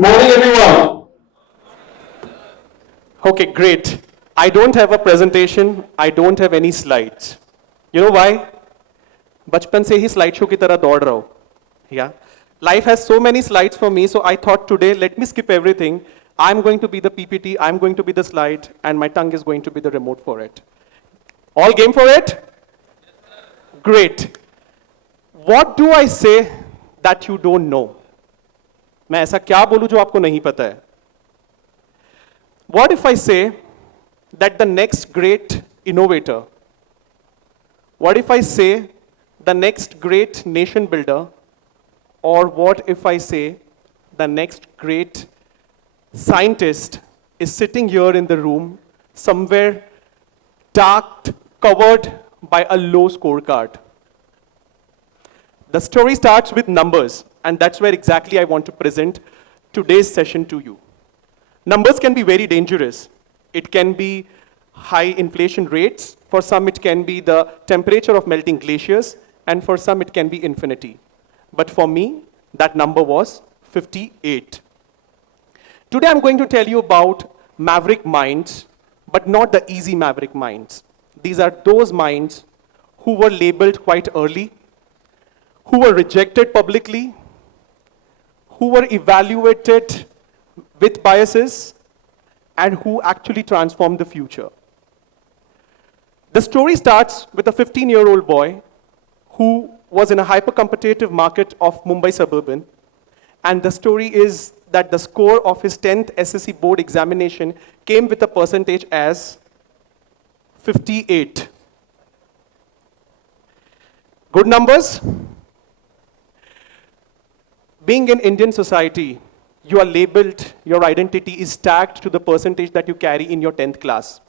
Morning, everyone. Okay, great. I don't have a presentation. I don't have any slides. You know why? बचपन से ही slide show की तरह दौड़ रहा हूँ. Yeah. Life has so many slides for me, so I thought today, let me skip everything. I'm going to be the PPT, I'm going to be the slide, and my tongue is going to be the remote for it. All game for it? Great. What do I say that you don't know? मैं ऐसा क्या बोलूं जो आपको नहीं पता है? What if I say that the next great innovator, what if I say the next great nation builder, or what if I say the next great scientist is sitting here in the room, somewhere dark, covered by a low scorecard? The story starts with numbers, and that's where exactly I want to present today's session to you. Numbers can be very dangerous. It can be high inflation rates. For some, it can be the temperature of melting glaciers. And for some, it can be infinity. But for me, that number was 58. Today, I'm going to tell you about maverick minds, but not the easy maverick minds. These are those minds who were labeled quite early, who were rejected publicly, who were evaluated with biases, and who actually transformed the future. The story starts with a 15-year-old boy who was in a hyper-competitive market of Mumbai suburban, and the story is that the score of his 10th SSC board examination came with a percentage as 58. Good numbers? Being in Indian society, you are labeled, your identity is tagged to the percentage that you carry in your 10th class.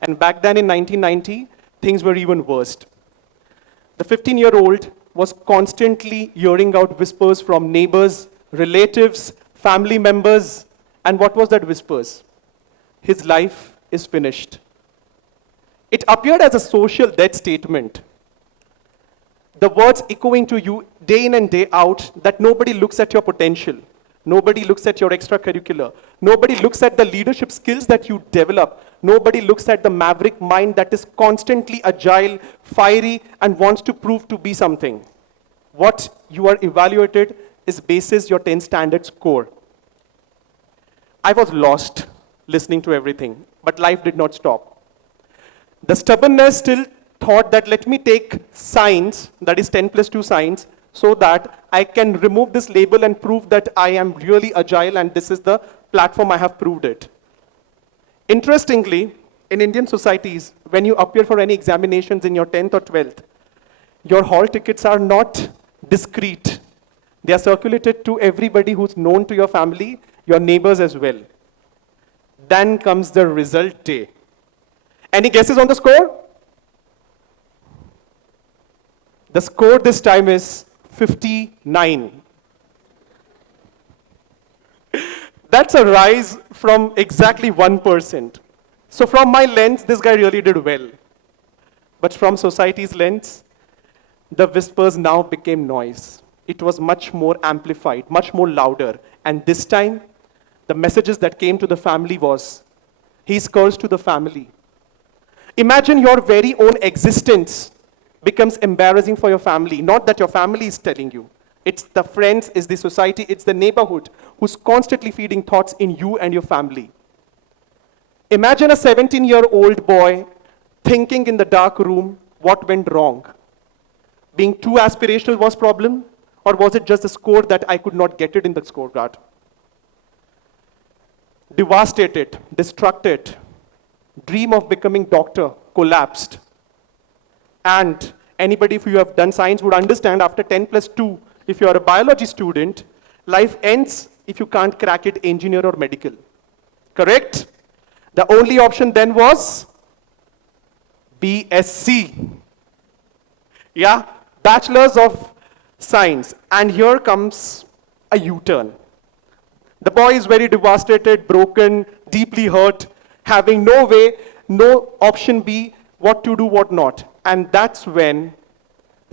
And back then in 1990, things were even worse. The 15-year-old was constantly hearing out whispers from neighbors, relatives, family members. And what was that whispers? His life is finished. It appeared as a social death statement. The words echoing to you day in and day out that nobody looks at your potential. Nobody looks at your extracurricular. Nobody looks at the leadership skills that you develop. Nobody looks at the maverick mind that is constantly agile, fiery, and wants to prove to be something. What you are evaluated is basis your 10 standard score. I was lost listening to everything, but life did not stop. The stubbornness still thought that let me take science, that is 10 plus 2 science, so that I can remove this label and prove that I am really agile and this is the platform I have proved it. Interestingly, in Indian societies, when you appear for any examinations in your 10th or 12th, your hall tickets are not discreet. They are circulated to everybody who's known to your family, your neighbors as well. Then comes the result day. Any guesses on the score? The score this time is 59. That's a rise from exactly 1%. So from my lens, this guy really did well. But from society's lens, the whispers now became noise. It was much more amplified, much more louder. And this time, the messages that came to the family was, he's cursed to the family. Imagine your very own existence becomes embarrassing for your family. Not that your family is telling you. It's the friends, it's the society, it's the neighborhood who's constantly feeding thoughts in you and your family. Imagine a 17-year-old boy thinking in the dark room what went wrong. Being too aspirational was problem, or was it just the score that I could not get it in the scorecard? Devastated, distracted, dream of becoming doctor collapsed. And anybody who have done science would understand after 10 plus 2, if you are a biology student, life ends if you can't crack it engineer or medical. Correct? The only option then was BSc. Yeah, Bachelors of Science. And here comes a U-turn. The boy is very devastated, broken, deeply hurt, having no way, no option B, what to do, what not. And that's when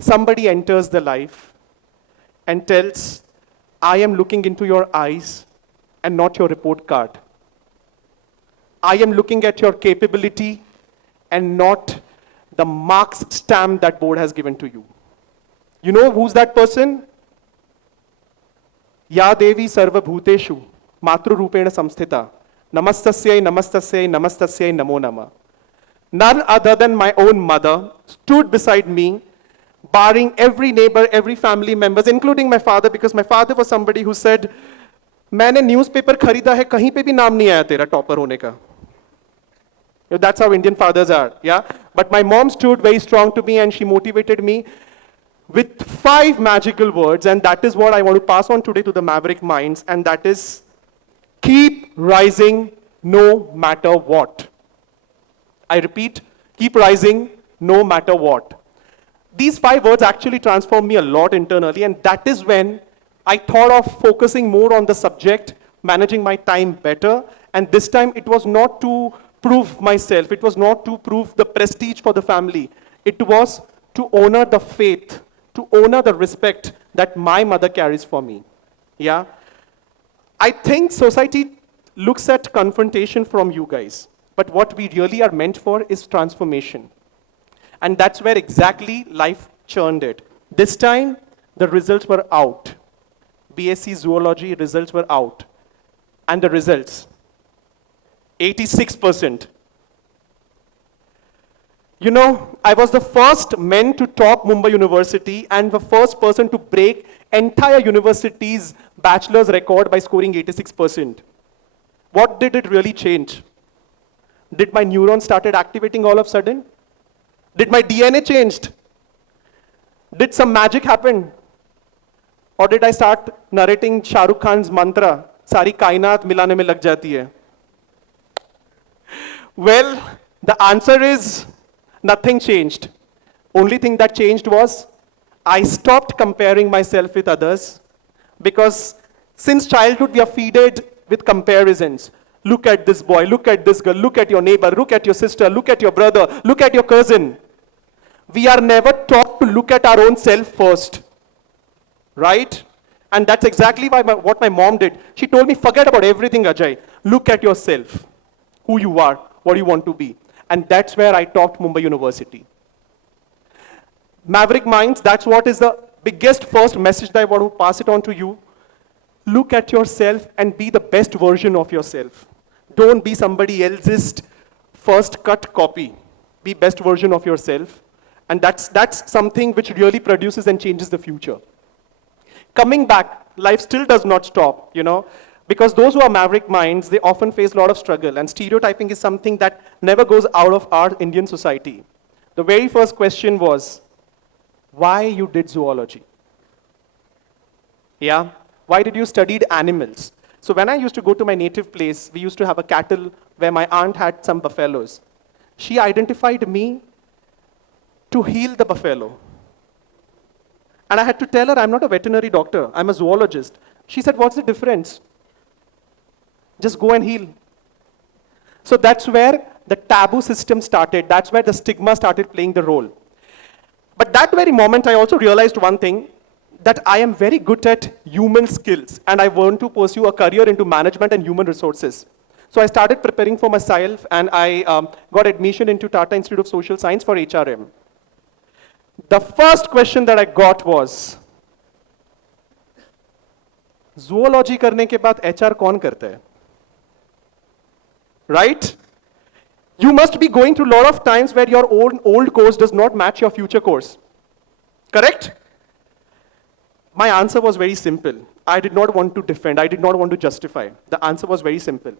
somebody enters the life and tells, I am looking into your eyes and not your report card. I am looking at your capability and not the marks stamp that board has given to you. You know who's that person? Ya Devi Sarva Bhuteshu, Matru Rupena Samsthita, Namastasyai, Namastasyai, Namastasyai, Namo Nama. None other than my own mother stood beside me, barring every neighbor, every family members, including my father, because my father was somebody who said, मैंने newspaper खरीदा है, कहीं पे भी नाम नहीं आया तेरा topper होने का. That's how Indian fathers are, yeah? But my mom stood very strong to me and she motivated me with 5 magical words, and that is what I want to pass on today to the maverick minds, and that is, keep rising no matter what. I repeat, keep rising no matter what. These 5 words actually transformed me a lot internally, and that is when I thought of focusing more on the subject, managing my time better, and this time it was not to prove myself, it was not to prove the prestige for the family, it was to honor the faith, to honor the respect that my mother carries for me. Yeah? I think society looks at confrontation from you guys, but what we really are meant for is transformation. And that's where exactly life churned it. This time, the results were out. BSc Zoology results were out. And the results, 86%. You know, I was the first man to top Mumbai University and the first person to break entire university's bachelor's record by scoring 86%. What did it really change? Did my neurons started activating all of a sudden? Did my DNA changed? Did some magic happen? Or did I start narrating Shah Rukh Khan's mantra, Sari kainat milane mein lag jati hai? Well, the answer is nothing changed. Only thing that changed was I stopped comparing myself with others, because since childhood we are fed with comparisons. Look at this boy, look at this girl, look at your neighbor, look at your sister, look at your brother, look at your cousin. We are never taught to look at our own self first, right? And that's exactly what my mom did. She told me, forget about everything, Ajay. Look at yourself, who you are, what you want to be. And that's where I topped Mumbai University. Maverick minds, that's what is the biggest first message that I want to pass it on to you. Look at yourself and be the best version of yourself. Don't be somebody else's first cut copy. Be best version of yourself. And that's something which really produces and changes the future. Coming back, life still does not stop, you know, because those who are maverick minds, they often face a lot of struggle, and stereotyping is something that never goes out of our Indian society. The very first question was, why you did zoology? Yeah? Why did you study animals? So when I used to go to my native place, we used to have a cattle where my aunt had some buffaloes. She identified me to heal the buffalo. And I had to tell her, I'm not a veterinary doctor, I'm a zoologist. She said, what's the difference? Just go and heal. So that's where the taboo system started. That's where the stigma started playing the role. But that very moment, I also realized one thing, that I am very good at human skills, and I want to pursue a career into management and human resources. So I started preparing for myself, and I got admission into Tata Institute of Social Science for HRM. The first question that I got was, zoology करने के बाद HR कौन करता है? Right? You must be going through a lot of times where your old course does not match your future course. Correct? My answer was very simple. I did not want to defend. I did not want to justify. The answer was very simple.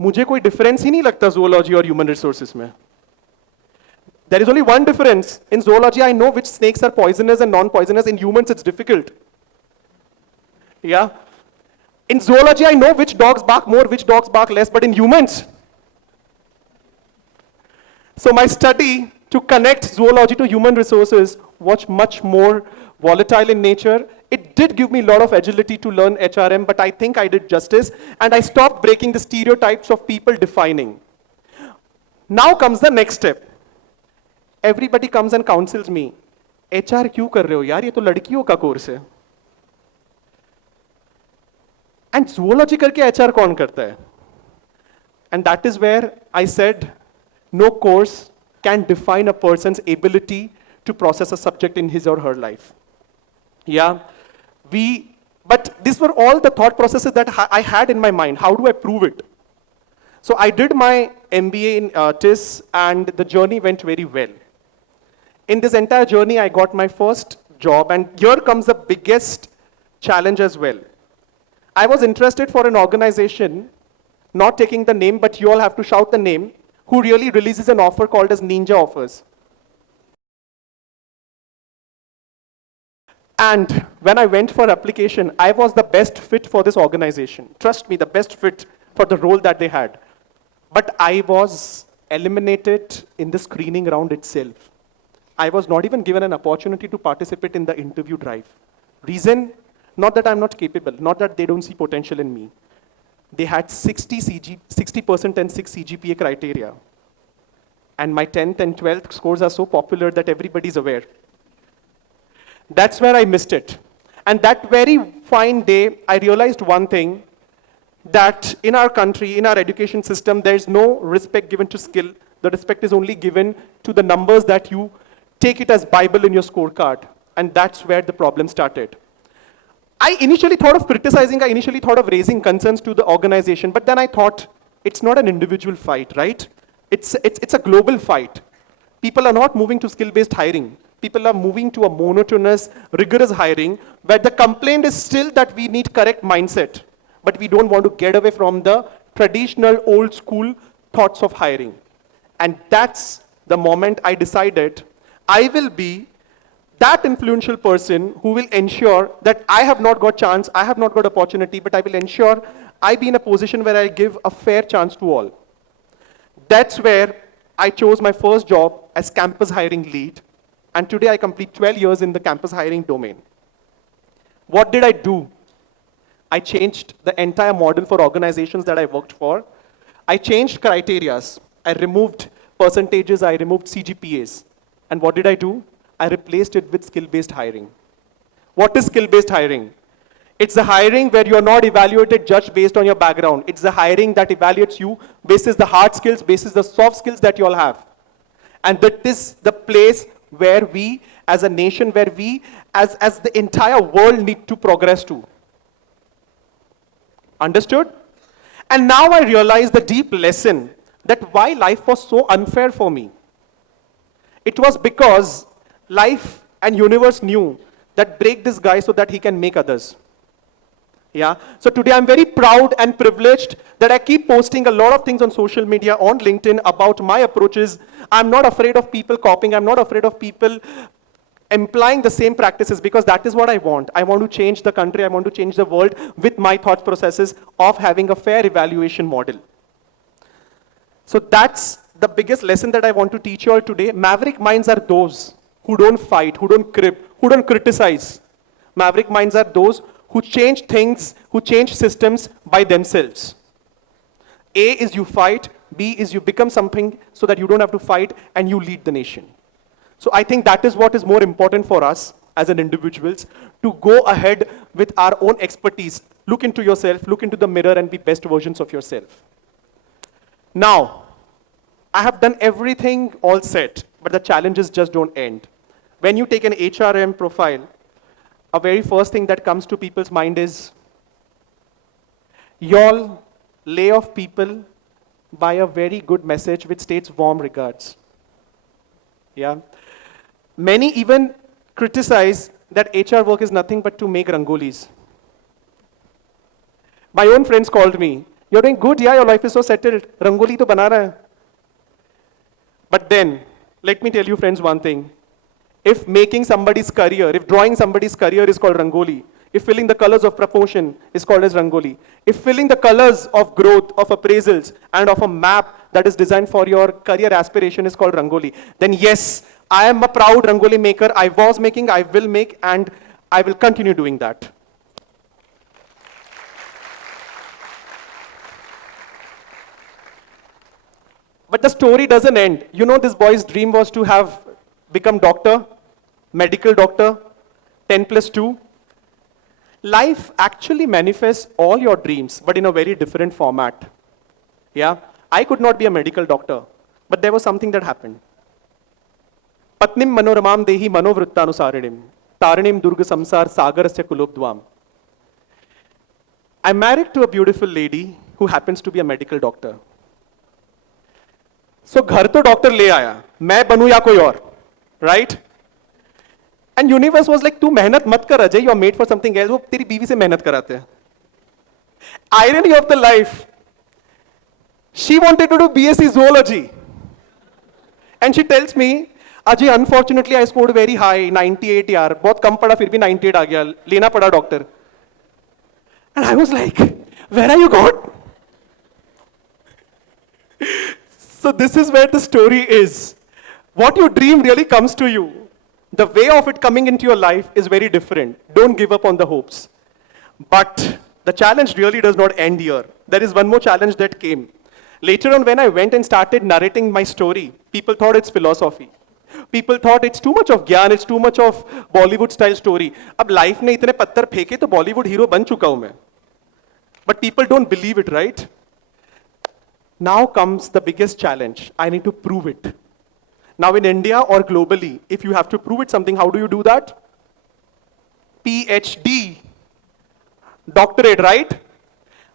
मुझे कोई difference ही नहीं लगता zoology और human resources में. There is only one difference. In zoology, I know which snakes are poisonous and non-poisonous. In humans, it's difficult. Yeah? In zoology, I know which dogs bark more, which dogs bark less, but in humans. So my study to connect zoology to human resources was much more volatile in nature. It did give me a lot of agility to learn HRM, but I think I did justice, and I stopped breaking the stereotypes of people defining. Now comes the next step. Everybody comes and counsels me. HR क्यों कर रहे हो यार? ये तो लड़कियों का course है. And zoology करके HR कौन करता है? And that is where I said, no course can define a person's ability to process a subject in his or her life. Yeah, but these were all the thought processes that I had in my mind. How do I prove it? So I did my MBA in TIS, and the journey went very well. In this entire journey, I got my first job, and here comes the biggest challenge as well. I was interested for an organization, not taking the name, but you all have to shout the name, who really releases an offer called as Ninja Offers. And when I went for application, I was the best fit for this organization. Trust me, the best fit for the role that they had. But I was eliminated in the screening round itself. I was not even given an opportunity to participate in the interview drive. Reason? Not that I'm not capable, not that they don't see potential in me. They had 60% and 6 CGPA criteria. And my 10th and 12th scores are so popular that everybody's aware. That's where I missed it. And that very fine day, I realized one thing, that in our country, in our education system, there's no respect given to skill. The respect is only given to the numbers that you take it as Bible in your scorecard. And that's where the problem started. I initially thought of criticizing, I initially thought of raising concerns to the organization, but then I thought, it's not an individual fight, right? It's a global fight. People are not moving to skill-based hiring. People are moving to a monotonous, rigorous hiring, where the complaint is still that we need correct mindset, but we don't want to get away from the traditional old school thoughts of hiring. And that's the moment I decided I will be that influential person who will ensure that I have not got chance, I have not got opportunity, but I will ensure I be in a position where I give a fair chance to all. That's where I chose my first job as campus hiring lead. And today I complete 12 years in the campus hiring domain. What did I do? I changed the entire model for organizations that I worked for. I changed criterias. I removed percentages, I removed CGPAs. And what did I do? I replaced it with skill-based hiring. What is skill-based hiring? It's the hiring where you're not evaluated, judged based on your background. It's the hiring that evaluates you basis the hard skills, basis the soft skills that you all have. And that is the place where we, as a nation, where we, as the entire world need to progress to. Understood? And now I realize the deep lesson that why life was so unfair for me. It was because life and universe knew that break this guy so that he can make others. Yeah. So today I'm very proud and privileged that I keep posting a lot of things on social media, on LinkedIn about my approaches. I'm not afraid of people copying. I'm not afraid of people implying the same practices, because that is what I want. I want to change the country. I want to change the world with my thought processes of having a fair evaluation model. So that's the biggest lesson that I want to teach you all today. Maverick minds are those who don't fight, who don't crib, who don't criticize. Maverick minds are those who change things, who change systems by themselves. A is you fight, B is you become something so that you don't have to fight and you lead the nation. So I think that is what is more important for us as an individuals, to go ahead with our own expertise. Look into yourself, look into the mirror and be best versions of yourself. Now, I have done everything all set, but the challenges just don't end. When you take an HRM profile, a very first thing that comes to people's mind is, y'all lay off people by a very good message which states warm regards. Yeah. Many even criticize that HR work is nothing but to make rangolis. My own friends called me, you're doing good, yeah, your life is so settled, rangoli to bana raha hai. But then, let me tell you friends one thing. If making somebody's career, if drawing somebody's career is called rangoli, if filling the colors of proportion is called as rangoli, if filling the colors of growth, of appraisals, and of a map that is designed for your career aspiration is called rangoli, then yes, I am a proud rangoli maker. I was making, I will make, and I will continue doing that. But the story doesn't end. You know, this boy's dream was to have become doctor, medical doctor, 10+2. Life actually manifests all your dreams, but in a very different format. Yeah? I could not be a medical doctor, but there was something that happened. Patnim manoramam dehi manovrittanusarenim, tarinim durga samsar sagarasya kulobdvam. I'm married to a beautiful lady who happens to be a medical doctor. So घर तो doctor ले आया, मैं बनूं या कोई और, right? And universe was like, तू मेहनत मत कर Ajay, you are made for something else. वो तेरी बीवी से मेहनत कराते हैं. Irony of the life. She wanted to do BSc zoology, and she tells me, Ajay, unfortunately I scored very high, 98 यार, बहुत कम पड़ा फिर भी 98 आ गया, लेना पड़ा doctor. And I was like, where are you God? So this is where the story is. What you dream really comes to you. The way of it coming into your life is very different. Don't give up on the hopes. But the challenge really does not end here. There is one more challenge that came. Later on, when I went and started narrating my story, people thought it's philosophy. People thought it's too much of ज्ञान, it's too much of Bollywood style story. अब life ने इतने पत्थर फेंके तो Bollywood hero बन चुका हूँ मैं. But people don't believe it, right? Now comes the biggest challenge. I need to prove it. Now in India or globally, if you have to prove it something, how do you do that? PhD, doctorate, right?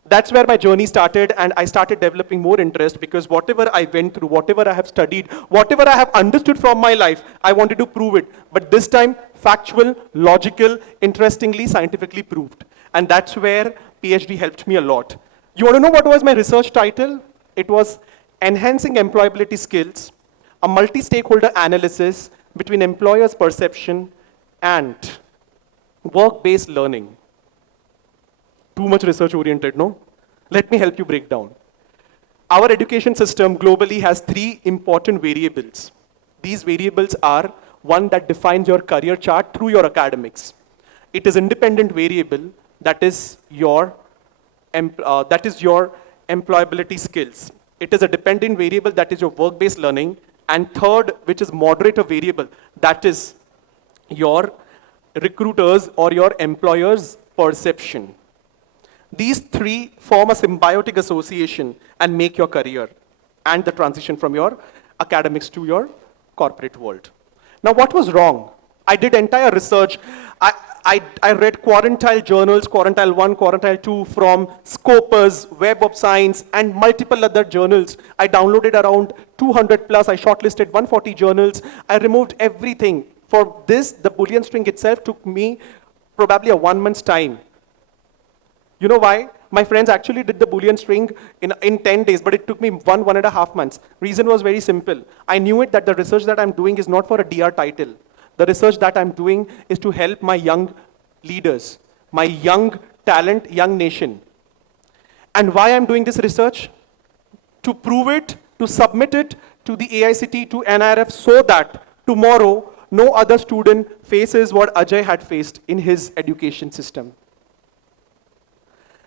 That's where my journey started, and I started developing more interest because whatever I went through, whatever I have studied, whatever I have understood from my life, I wanted to prove it. But this time, factual, logical, interestingly, scientifically proved. And that's where PhD helped me a lot. You want to know what was my research title? It was Enhancing Employability Skills, a multi-stakeholder analysis between employers' perception and work-based learning. Too much research-oriented, no? Let me help you break down. Our education system globally has 3 important variables. These variables are one that defines your career chart through your academics. It is independent variable, that is your employability skills. It is a dependent variable, that is your work-based learning. And third, which is moderator variable, that is your recruiters or your employer's perception. These 3 form a symbiotic association and make your career and the transition from your academics to your corporate world. Now, what was wrong? I did entire research. I read quartile journals, quartile 1, quartile 2 from Scopus, Web of Science, and multiple other journals. I downloaded around 200 plus. I shortlisted 140 journals. I removed everything. For this, the Boolean string itself took me probably a 1 month's time. You know why? My friends actually did the Boolean string in 10 days, but it took me 1.5 months. Reason was very simple. I knew it that the research that I'm doing is not for a DR title. The research that I'm doing is to help my young leaders, my young talent, young nation. And why I'm doing this research? To prove it, to submit it to the AICT, to NRF, so that tomorrow no other student faces what Ajay had faced in his education system.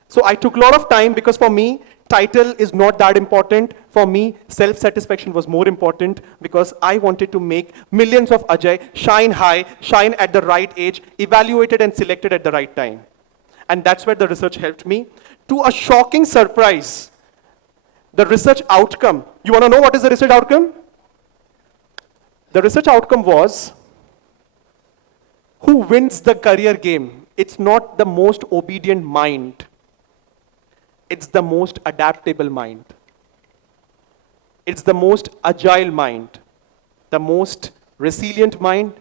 So I took a lot of time because for me, title is not that important. For me, self-satisfaction was more important because I wanted to make millions of Ajay shine high, shine at the right age, evaluated and selected at the right time. And that's where the research helped me. To a shocking surprise, the research outcome. You want to know what is the research outcome? The research outcome was, who wins the career game? It's not the most obedient mind. It's the most adaptable mind. It's the most agile mind, the most resilient mind,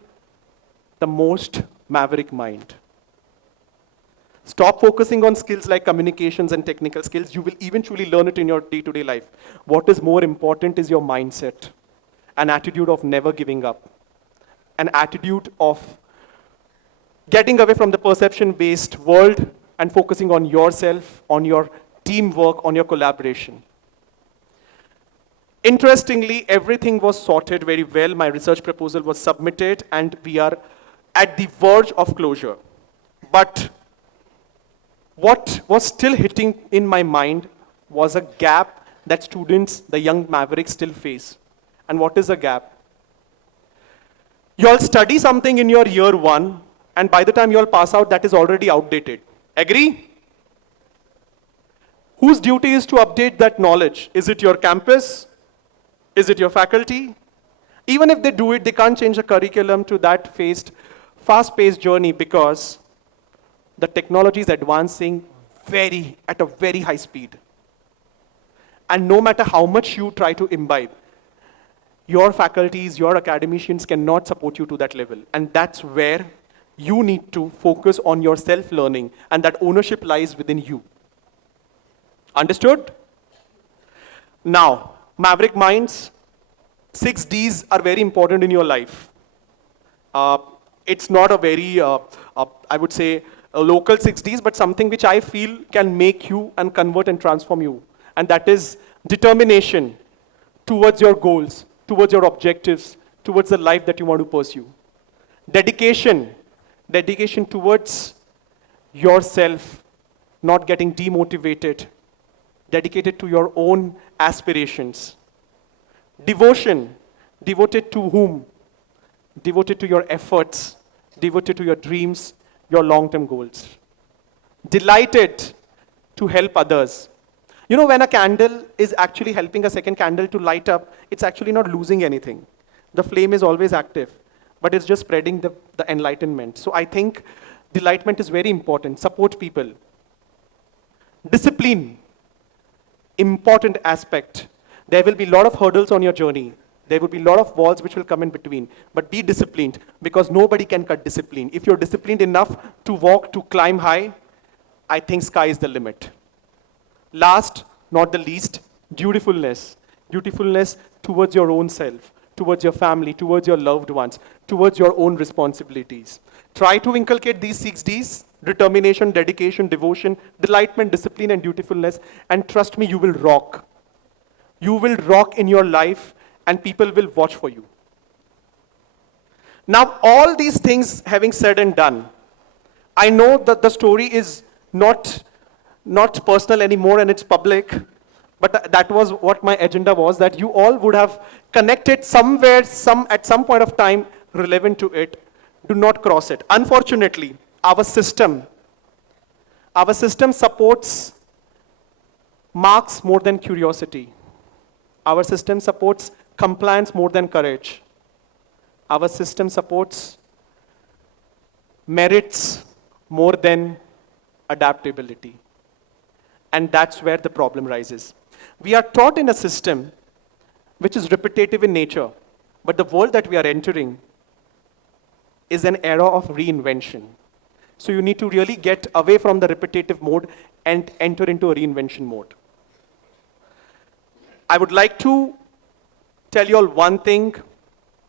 the most maverick mind. Stop focusing on skills like communications and technical skills. You will eventually learn it in your day-to-day life. What is more important is your mindset, an attitude of never giving up, an attitude of getting away from the perception-based world and focusing on yourself, on your teamwork, on your collaboration. Interestingly, everything was sorted very well. My research proposal was submitted, and we are at the verge of closure. But what was still hitting in my mind was a gap that students, the young mavericks, still face. And what is a gap? You all study something in your year 1, and by the time you all pass out, that is already outdated. Agree? Whose duty is to update that knowledge? Is it your campus? Is it your faculty? Even if they do it, they can't change the curriculum to that fast-paced journey because the technology is advancing at a very high speed. And no matter how much you try to imbibe, your faculties, your academicians cannot support you to that level. And that's where you need to focus on your self-learning, and that ownership lies within you. Understood? Now, Maverick Minds, 6 Ds are very important in your life. It's not a very, I would say, a local 6 Ds, but something which I feel can make you and convert and transform you. And that is determination towards your goals, towards your objectives, towards the life that you want to pursue. Dedication towards yourself, not getting demotivated, dedicated to your own aspirations. Devotion, devoted to whom? Devoted to your efforts, devoted to your dreams, your long-term goals. Delighted to help others. You know, when a candle is actually helping a second candle to light up, it's actually not losing anything. The flame is always active, but it's just spreading the enlightenment. So I think delightment is very important. Support people. Discipline, important aspect. There will be a lot of hurdles on your journey. There will be a lot of walls which will come in between. But be disciplined, because nobody can cut discipline. If you're disciplined enough to walk, to climb high, I think sky is the limit. Last, not the least, dutifulness. Dutifulness towards your own self, towards your family, towards your loved ones, towards your own responsibilities. Try to inculcate these 6 Ds: determination, dedication, devotion, delightment, discipline, and dutifulness. And trust me, you will rock. You will rock in your life, and people will watch for you. Now, all these things having said and done, I know that the story is not personal anymore and it's public, but that was what my agenda was, that you all would have connected somewhere, at some point of time relevant to it. Do not cross it. Unfortunately, our system supports marks more than curiosity. Our system supports compliance more than courage. Our system supports merits more than adaptability. And that's where the problem rises. We are taught in a system which is repetitive in nature, but the world that we are entering is an era of reinvention. So you need to really get away from the repetitive mode and enter into a reinvention mode. I would like to tell you all one thing.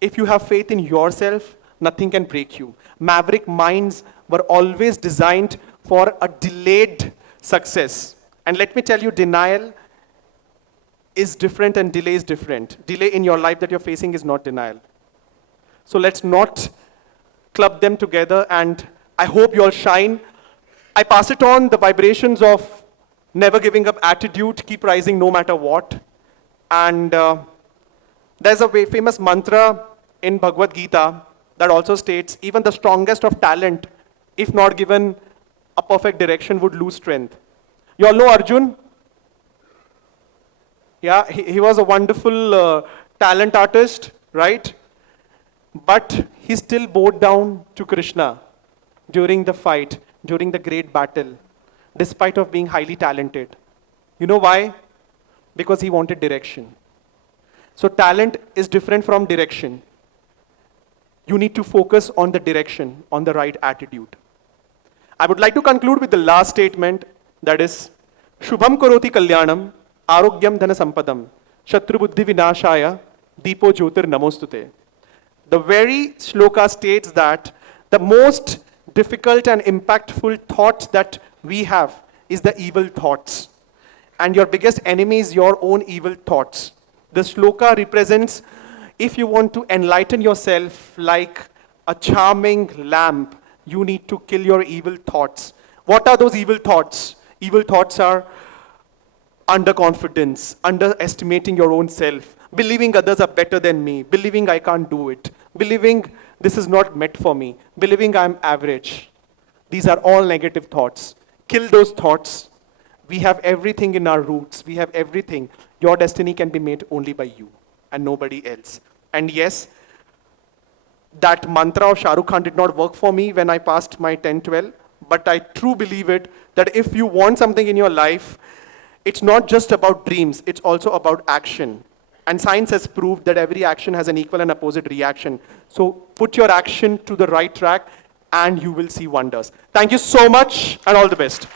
If you have faith in yourself, nothing can break you. Maverick minds were always designed for a delayed success. And let me tell you, denial is different and delay is different. Delay in your life that you're facing is not denial. So let's not club them together, and I hope you all shine. I pass it on, the vibrations of never giving up attitude, keep rising no matter what. And there's a very famous mantra in Bhagavad Gita that also states, even the strongest of talent, if not given a perfect direction, would lose strength. You all know Arjun? Yeah, he was a wonderful talent artist, right? But he still bowed down to Krishna during the fight, during the great battle, despite of being highly talented. You know why? Because he wanted direction. So talent is different from direction. You need to focus on the direction, on the right attitude. I would like to conclude with the last statement, that is, Shubham karoti kalyanam, arogyam dhana sampadam, shatru buddhi vinashaya, deepo jyotir namostute. The very shloka states that the most difficult and impactful thought that we have is the evil thoughts. And your biggest enemy is your own evil thoughts. The shloka represents, if you want to enlighten yourself like a charming lamp, you need to kill your evil thoughts. What are those evil thoughts? Evil thoughts are underconfidence, underestimating your own self, believing others are better than me, believing I can't do it, believing this is not meant for me, believing I'm average. These are all negative thoughts. Kill those thoughts. We have everything in our roots. We have everything. Your destiny can be made only by you and nobody else. And yes, that mantra of Shah Rukh Khan did not work for me when I passed my 10, 12, but I truly believe it that if you want something in your life, it's not just about dreams, it's also about action. And science has proved that every action has an equal and opposite reaction. So put your action to the right track and you will see wonders. Thank you so much and all the best.